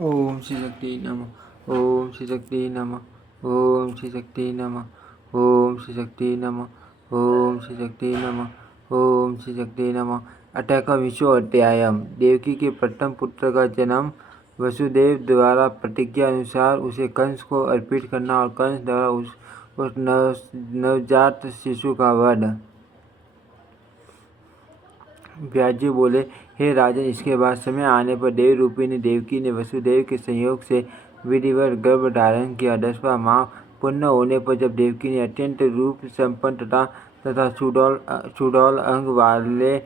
ओम श्री शक्ति नमः। ओम श्री शक्ति नमः। ओम श्री शक्ति नमः। ओम श्री शक्ति नमः। ओम श्री शक्ति नमः। ओम श्री शक्ति नमः। 18वां अध्यायम। देवकी के प्रथम पुत्र का जन्म। वसुदेव द्वारा प्रतिज्ञा अनुसार उसे कंस को अर्पित करना और कंस द्वारा उस नवजात शिशु का वध। व्यास बोले, हे राजन, इसके बाद समय आने पर देव रूपिणी देवकी ने वसुदेव के संयोग से विधिवत गर्भ धारण किया। 10वां माह पूर्ण होने पर जब देवकी ने अत्यंत रूप संपन्न तथा सुडौल अंग वाले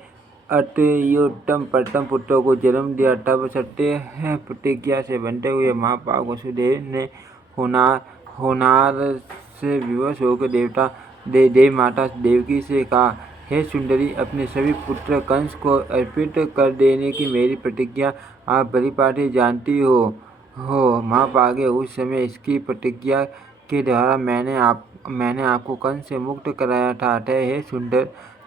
अत्युत्तम प्रथम पुत्र को जन्म दिया, तब सत्य प्रतिज्ञा से बनते हुए महापाप वसुदेव ने होनार से विवश होकर देव माता देवकी से कहा, हे सुंदरी, अपने सभी पुत्र कंस को अर्पित कर देने की मेरी प्रतिज्ञा आप भलीभांति जानती हो। महाभागे, उस समय इसकी प्रतिज्ञा के द्वारा मैंने आपको कंस से मुक्त कराया था। अतः हे सुंदर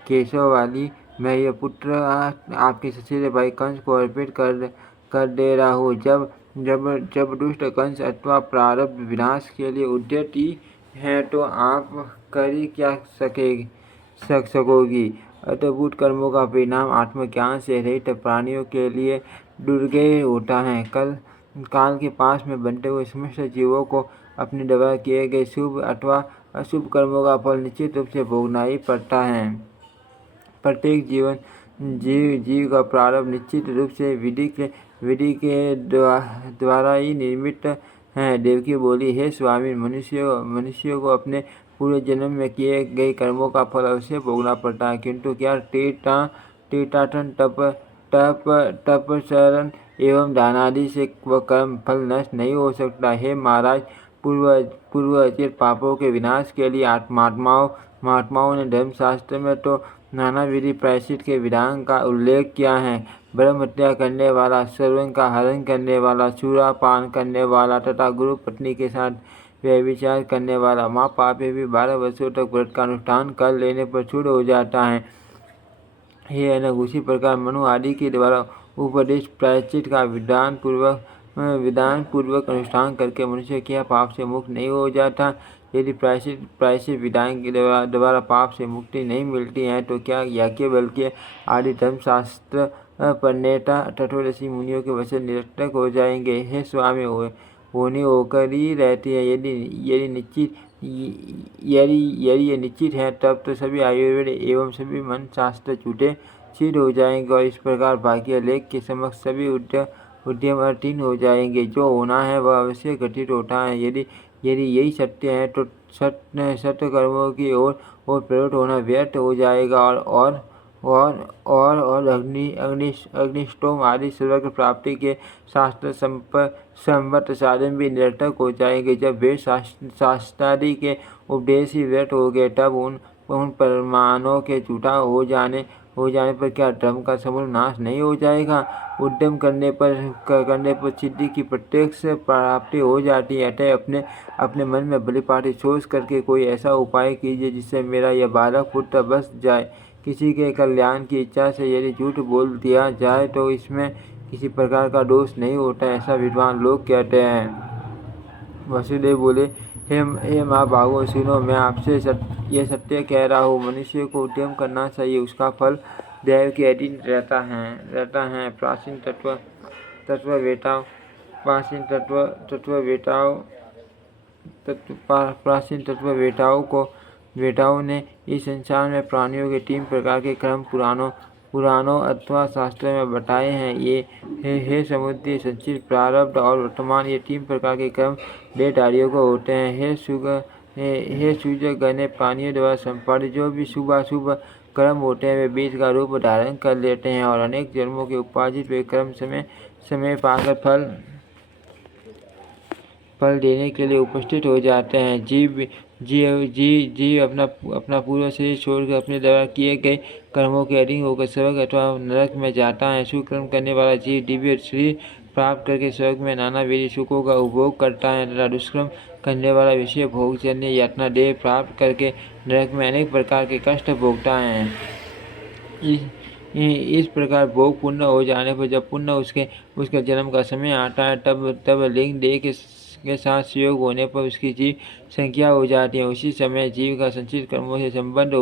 केशव वाली, मैं यह पुत्र आपके सचेरे भाई कंस को अर्पित कर दे रहा हूँ। जब दुष्ट कंस अथवा प्रारब्ध विनाश के लिए उद्यत है तो आप कर ही क्या सकोगी। अद्भुत कर्मों का परिणाम आत्मज्ञान से रहित प्राणियों के लिए दुर्गेय होता है। काल के पास में बनते हुए समस्त जीवों को अपने द्वारा किए गए शुभ अथवा अशुभ कर्मों का फल निश्चित रूप से भोगना ही पड़ता है। प्रत्येक जीव का प्रारब्ध निश्चित रूप से विधि के द्वारा ही निर्मित है। देवकी बोली, हे स्वामी, मनुष्यों को अपने पूरे जन्म में किए गए कर्मों का फल अवश्य भोगना पड़ता है, किंतु क्या तीर्थाटन तपस्रण एवं दान आदि से वह कर्म फल नष्ट नहीं हो सकता। हे महाराज, पूर्व पापों के विनाश के लिए महात्माओं ने धर्मशास्त्र में तो नाना विधि प्रायश्चित के विधान का उल्लेख किया है। ब्रह्म हत्या करने वाला, सर्वं का हरण करने वाला, सूरा पान करने वाला तथा गुरु पत्नी के साथ व्यभिचार करने वाला महापापी भी 12 वर्षों तक व्रत का अनुष्ठान कर लेने पर छूट हो जाता है। हे अनग, उसी प्रकार मनु आदि के द्वारा उपदेश प्रायश्चित का विधान पूर्वक अनुष्ठान करके मनुष्य क्या पाप से मुक्त नहीं हो जाता। यदि प्रायश्चित विधान के द्वारा पाप से मुक्ति नहीं मिलती है तो क्या याज्ञवल्क्य आदि धर्मशास्त्र पढ़नेता तत्वदर्शी मुनियों के वचन निरर्थक हो जाएंगे। हे स्वामी, होनी होकर ही रहती है। यदि ये निश्चित है, तब तो सभी आयुर्वेद एवं सभी मन शास्त्र झूठे सिद्ध हो जाएंगे और इस प्रकार भाग्य लेख के समक्ष सभी उद्यम अर्थहीन हो जाएंगे। जो होना है वह अवश्य घटित होता है। यदि यही सत्य है तो सत्य कर्मों की ओर प्रवृत्त होना व्यर्थ हो जाएगा और अग्निष्टोम आदि स्वर्ग प्राप्ति के शास्त्र संबद्ध साधन भी निरर्थक हो जाएंगे। जब वेद शास्त्रादि के उपदेश ही व्यर्थ हो गए, तब उन परमाणुओं के झूठा हो जाने पर क्या धर्म का समूल नाश नहीं हो जाएगा। उद्यम करने पर सिद्धि की प्रत्यक्ष प्राप्ति हो जाती है। अतः अपने मन में भलीभांति सोच करके कोई ऐसा उपाय कीजिए जिससे मेरा यह बालक पुत्र बस जाए। किसी के कल्याण की इच्छा से यदि झूठ बोल दिया जाए तो इसमें किसी प्रकार का दोष नहीं होता, ऐसा विद्वान लोग कहते हैं। वसुदेव बोले, हे महाभागो, सुनो, मैं आपसे यह सत्य कह रहा हूँ। मनुष्य को उद्यम करना चाहिए, उसका फल दैव के अधीन रहता है। प्राचीन वेताओं ने इस संसार में प्राणियों के 3 प्रकार के कर्म पुराणों अथवा शास्त्रों में बताए हैं। ये हे समुद्री संचित प्रारब्ध और वर्तमान, ये 3 प्रकार के कर्म देहधारियों को होते हैं। हे सूर्य गणे प्राणियों द्वारा संपादित जो भी शुभ कर्म होते हैं वे बीज का रूप धारण कर लेते हैं और अनेक जन्मों के उपार्जित वे कर्म समय पाकर फल देने के लिए उपस्थित हो जाते हैं। जीव अपना पूर्व शरीर छोड़कर अपने द्वारा किए गए कर्मों के अधीन होकर स्वर्ग अथवा नरक में जाता है। सुकर्म करने वाला जीव दिव्य शरीर प्राप्त करके स्वर्ग में नाना विधि सुखों का उपभोग करता है तथा दुष्कर्म करने वाला विषय भोगजन्य यातना देह प्राप्त करके नरक में अनेक प्रकार के कष्ट भोगता है। इस प्रकार भोग पूर्ण हो जाने पर जब पुनः उसके जन्म का समय आता है तब लिंग देह के साथ संयोग होने पर उसकी जीव संख्या हो जाती है। उसी समय जीव का संचित कर्मों से संबंध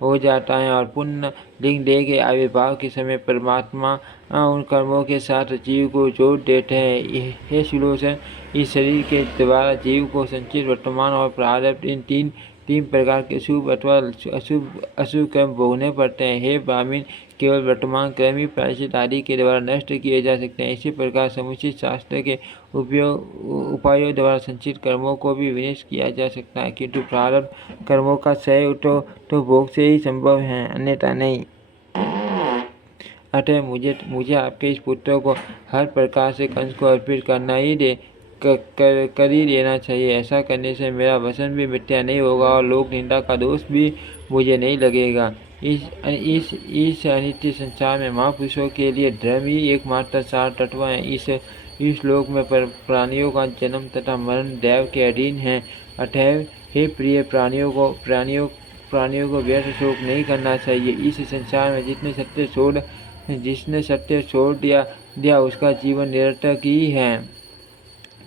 हो जाता है और पुनः लिंग देह के आविर्भाव के समय परमात्मा उन कर्मों के साथ जीव को जोड़ देते हैं। हे सुलोचन, इस शरीर के द्वारा जीव को संचित, वर्तमान और प्रारब्ध इन तीन प्रकार के शुभ अथवा अशुभ कर्म भोगने पड़ते हैं। हे ब्राह्मण, केवल वर्तमान कर्म ही प्रायश्चित आदि के द्वारा नष्ट किए जा सकते हैं। इसी प्रकार समुचित शास्त्र के उपायों द्वारा संचित कर्मों को भी विनिष्ट किया जा सकता है, किंतु प्रारब्ध कर्मों का क्षय तो भोग से ही संभव है, अन्यथा नहीं। अतः मुझे आपके इस पुत्र को हर प्रकार से कंस को अर्पित कर ही देना चाहिए। ऐसा करने से मेरा वचन भी मिथ्या नहीं होगा और लोक निंदा का दोष भी मुझे नहीं लगेगा। इस अनित्य संसार में महापुरुषों के लिए धर्म ही एकमात्र सार तत्व है। इस लोक में प्राणियों का जन्म तथा मरण दैव के अधीन है। अतएव हे प्रिय, प्राणियों को व्यर्थ शोक नहीं करना चाहिए। इस संसार में जिसने सत्य छोड़ दिया उसका जीवन निरर्थक ही है।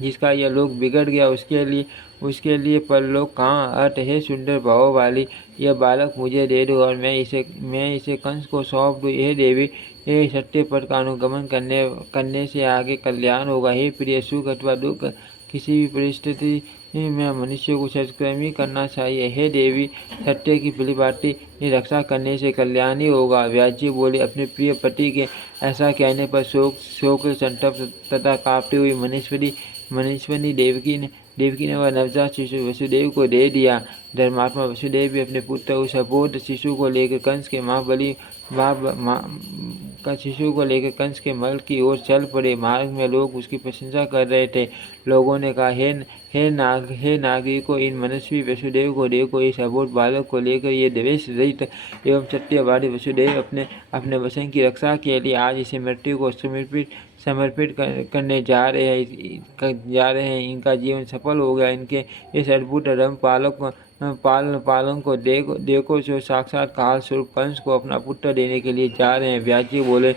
जिसका यह लोक बिगड़ गया उसके लिए परलोक कहाँ। अर्थ, हे सुंदर भाव वाली, यह बालक मुझे दे दो और मैं इसे कंस को सौंप दूँ। हे देवी, ये सत्य पथ का अनुगमन करने से आगे कल्याण होगा। हे प्रिय, सुख अथवा दुख किसी भी परिस्थिति में मनुष्य को सत्कर्म ही करना चाहिए। हे देवी, सत्य की परिपाटी रक्षा करने से कल्याण ही होगा। व्यास जी बोले, अपने प्रिय पति के ऐसा कहने पर शोक संतप्त तथा कांपती हुई मनीश्वरी देवकी ने वह नवजात शिशु वसुदेव को दे दिया। धर्मात्मा वसुदेव भी अपने पुत्र उस अबोध शिशु को लेकर कंस के महल की ओर चल पड़े। मार्ग में लोग उसकी प्रशंसा कर रहे थे। लोगों ने कहा, हे नागरिकों, इन मनस्वी वसुदेव को देखो। इस अबोध बालक को लेकर ये द्वेष रहित एवं सत्यवादी वसुदेव अपने वचन की रक्षा के लिए आज इसे मृत्यु को समर्पित करने जा रहे हैं। इनका जीवन सफल हो गया। इनके इस अद्भुत धर्म पालन को देखो जो साक्षात काल स्वरूप कंस को अपना पुत्र देने के लिए जा रहे हैं। व्यास जी बोले,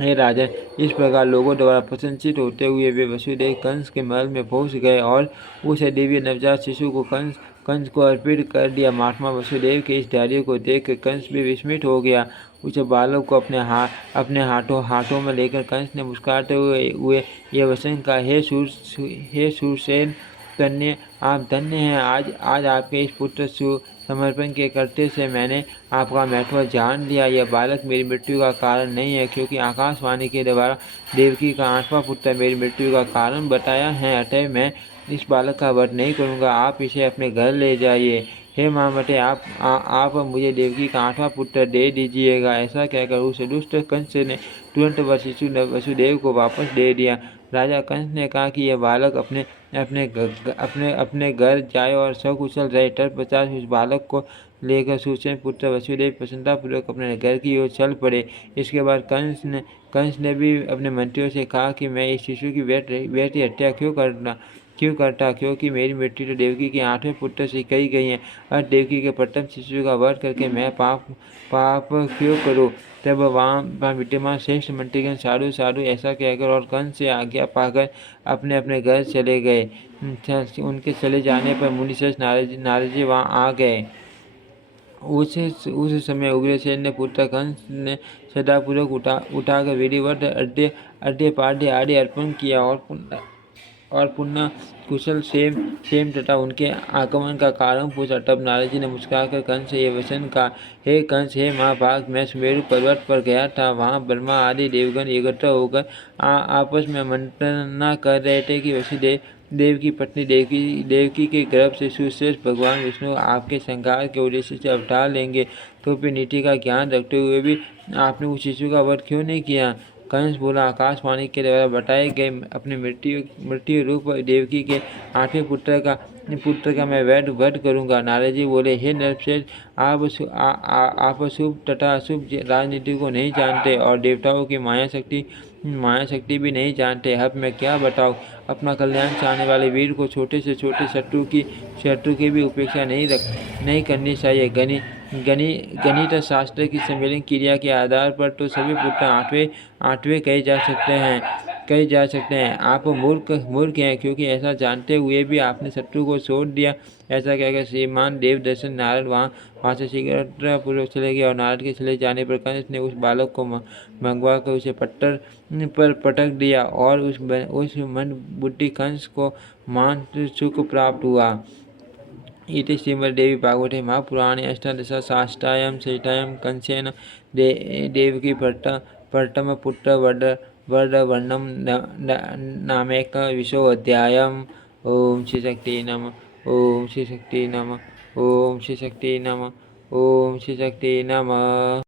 हे राजन, इस प्रकार लोगों द्वारा प्रशंसित होते हुए वे वसुदेव कंस के महल में पहुंच गए और उस दिव्य नवजात शिशु को कंस को अर्पित कर दिया। महात्मा वसुदेव के इस धैर्य को देखकर कंस भी विस्मित हो गया। उस बालक को अपने हाथों में लेकर कंस ने मुस्कुराते हुए यह वचन कहा, हे शूरसेन कन्या, आप धन्य हैं। आज आपके इस पुत्र समर्पण के करते से मैंने आपका महत्व जान लिया। यह बालक मेरी मृत्यु का कारण नहीं है, क्योंकि आकाशवाणी के द्वारा देवकी का 8वां पुत्र मेरी मृत्यु का कारण बताया है। अतः मैं इस बालक का वध नहीं करूँगा। आप इसे अपने घर ले जाइए। हे महामते, आप मुझे देवकी का 8वां पुत्र दे दीजिएगा। ऐसा कहकर उस दुष्ट कंस ने तुरंत वह शिशु वसुदेव को वापस दे दिया। राजा कंस ने कहा कि यह बालक अपने घर जाए और सकुशल रहे। तत्पश्चात उस बालक को लेकर सुसेन पुत्र वसुदेव प्रसन्नतापूर्वक अपने घर की ओर चल पड़े। इसके बाद कंस ने भी अपने मंत्रियों से कहा कि मैं इस शिशु की व्यर्थ हत्या क्यों करता, क्योंकि मेरी मृत्यु तो देवकी के 8वें पुत्र से कही गई है। और देवकी के प्रथम शिशु का वध करके मैं पाप क्यों करूं। तब वहाँ विद्यमान श्रेष्ठ मंत्रीगण साधु ऐसा कहकर और कंस से आज्ञा पाकर अपने घर चले गए। उनके चले जाने पर मुनिश्रेष्ठ नारद जी वहाँ आ गए। उस समय उग्रसेन ने पुत्र कंस ने श्रद्धापूर्वक उठाकर विधिवत अर्घ्य पाद्य आदि अर्पण किया और पुनः कुशल क्षेम तथा उनके आगमन का कारण पूछा। तब नारद जी ने मुस्कुराकर कंस से यह वचन कहा, हे कंस, हे महाभाग, मैं सुमेरु पर्वत पर गया था। वहाँ ब्रह्मा आदि देवगण एकत्र होकर आपस में मंत्रणा कर रहे थे कि वसुदेव की पत्नी देवकी के गर्भ से सुश्रेष्ठ भगवान विष्णु आपके संहार के उद्देश्य से अवतार लेंगे। तो फिर नीति का ज्ञान रखते हुए भी आपने उस शिशु का वध क्यों नहीं किया। कंस बोला, आकाशवाणी के द्वारा बताए गए अपने मृत्यु रूप देवकी के 8वें पुत्र का मैं वध करूंगा। नारद जी बोले, हे नरश्रेष्ठ, आप शुभ तथा अशुभ राजनीति को नहीं जानते और देवताओं की माया शक्ति भी नहीं जानते। अब मैं क्या बताऊं। अपना कल्याण चाहने वाले वीर को छोटे से छोटे शत्रु की भी उपेक्षा नहीं करनी चाहिए। गणित शास्त्र की सम्मेलन क्रिया के आधार पर तो सभी पुत्र आठवें कहे जा सकते हैं। आप मूर्ख हैं, क्योंकि ऐसा जानते हुए भी आपने शत्रु को छोड़ दिया। ऐसा कहकर श्रीमान देवदर्शन नारद वहाँ से शीघ्र पूर्वक चले गए और नारद के चले जाने पर कंस ने उस बालक को मंगवा कर उसे पत्थर पर पटक दिया और उस मंदबुद्धि कंस को मान सुख प्राप्त हुआ। इति श्रीमद्देवी भागवते महापुराणे अष्टादशसाष्टायां संहितायां कंसेन देवकी प्रथमपुत्र वर्णनम नामेक विशोऽध्यायः। ओम श्री शक्ति नमः। ओम श्री शक्ति नमः। ओम श्री शक्ति नमः। ओम श्री शक्ति नमः।